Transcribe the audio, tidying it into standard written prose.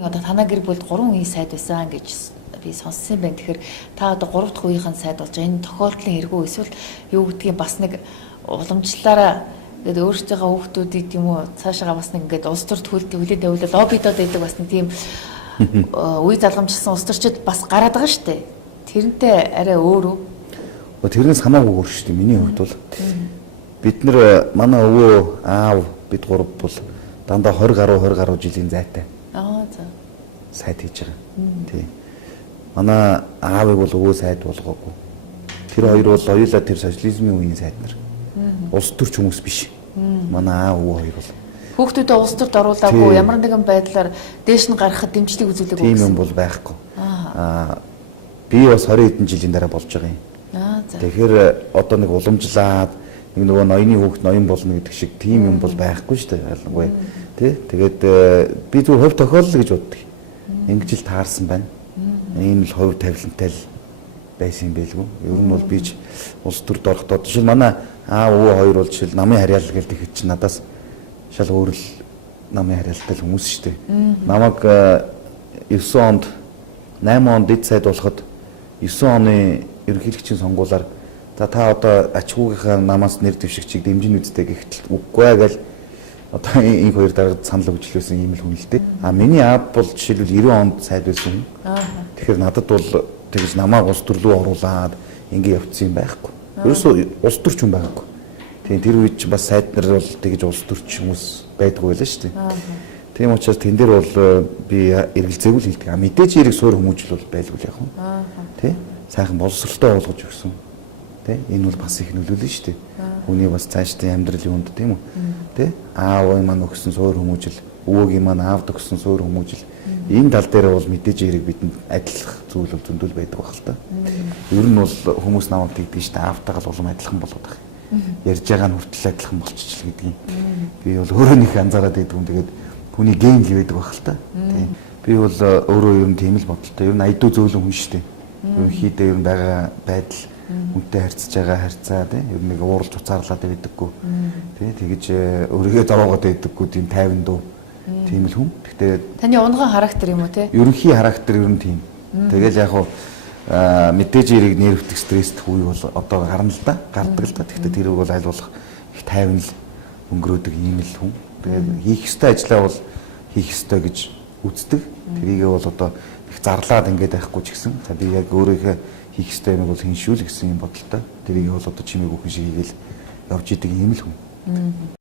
Одоо танаа гэр бүлд 3 үеийн сайд байсан гэж би сонссон байна. Тэгэхээр та одоо 3 дахь үеийнхэн сайд болж энэ тохиолдлын эргүү эсвэл юу гэдгийг бас нэг уламжлалаараа ингээд өөрсдийнхөө хүүхдүүдийг юм уу цаашаа бас нэг ингээд улс төрд хүлээд аваад лоббидод байдаг бас нэг тийм үе залгамжлсан улс төрчид бас гараад байгаа шүү дээ. Тэрнтэй арай өөр үү? Тэрнээс хамаагүй өөр шүү дээ. Миний хувьд бол бид нэр манай өвөө аав бид гурав бол дандаа 20 гаруй жилийн зайтай. За. Сайд хийж байгаа. Тийм. Манай аавыг бол өвөө сайд болгоогүй. Тэр хоёр бол хоёулаа тэр социализмын үеийн сайд нар. Улс төрч хүмүүс биш. Манай аав өвөө хоёр бол. Хүүхдүүдэд улс төрд оруулаагүй ямар нэгэн байдлаар дээш нь гаргахад дэмжлэг үзүүлээгүй. Тийм юм бол байхгүй. Би бас 20 хэдэн жилийн дараа болж байгаа юм. За. Тэгэхээр одоо нэг уламжлаад нэг нөгөө ноёны хүүхд ноён болно гэдэг шиг тийм юм бол байхгүй шүү дээ. Ялангуяа тий. Тэгээд би зөв хувь тохиолдол гэж боддог. Ингэж л таарсан байна. Энэ л хувь тавилантай л байсан юм байлгүй. Ер нь бол би ч улс төрд орохдоо жишээ манай аав өвөө хоёр бол жишээл намын харьяал гэлдэг хэд чи надаас шал өөр л намын харьяалтай л хүмүүс шүү дээ. Намайг 9 онд 8 онд дэд сайд болоход 9 оны ерөнхийлөгчийн сонгуулиар за та одоо ачгүйгийнхаа намаас нэр дэвшигчийг дэмжин үздэй гэхтэл үгүй гэл одоо энэ хоёр дараад санал өгчлөөсөн юм л хүн л дээ. Миний аав бол жишээлбэл 90 онд сайд байсан. Тэгэхээр надад бол тэгж намайг улс төрлөө оруулаад ингэ явцсан юм байхгүй. Ерөөсөө улс төрч хүн байгаагүй. Тийм тэр үед ч бас сайд нар бол тэгж улс төрч хүмүүс байдгүй байлаа шүү дээ. Тийм учраас тэн дээр бол би эргэлзээгүй л хэлдэг. Мэдээж эрэг суур хүмүүжил бол байлгүй л яг юм. Тий? Сайхан боловсролтой болгож өгсөн. Тэ энэ бол бас их нөлөөлнө шүү дээ. Хүний бас цаашдын амьдралын үнд тийм үү? Тэ аавын маань өгсөн суур хүмүүжил, өвөөгийн маань аавд өгсөн суур хүмүүжил энэ тал дээр бол мэдээж хэрэг бидэнд адилах зүйл бол зөндөл байдаг баг л та. Ер нь бол хүмүүс намайг тэгдэг шүү дээ. Аавтайгаа л улам адилхан болоод байгаа. Ярьж байгаа нь хүртэл адилхан болчихчихл гэдгийг. Би бол өөрөө нэг анзаараад байдаг юм. Тэгээд хүний ген л байдаг баг л та. Тийм. Би бол өөрөө ер нь тийм л бодолтой. Ер нь айдуу зөөлөн хүн шүү дээ. Ерөнхийдөө ер нь байгаа байдал үнтэй харьцаж байгаа харьцаа тийм ер нь нэг ууралж уцаарлаад байдаггүй тийм тэгэж өөрийгөө даваагаад байдаггүй тийм тайван дуу тийм л хүн. Гэхдээ таны унган характер юм уу те? Ерөнхий характер ер нь тийм. Тэгэл яг хуу мэдээж эрийг нервтэх стресстэй үе бол одоо гарна л да гардаг л да. Гэхдээ тэр бол аль болох их тайван л өнгөрөөдөг ийм л хүн. Тэгээд хийх ёстой ажлаа бол хийх ёстой гэж үздэг. Тэрийгээ бол одоо их зарлаад ингээд байхгүй ч гэсэн за би яг өөрийнхөө хийх ёстой юм бол хиншүүл гэсэн юм бодолтой. Тэрийг бол одоо чимээг өгөх шиг хийгээл явж идэг юм л хүн.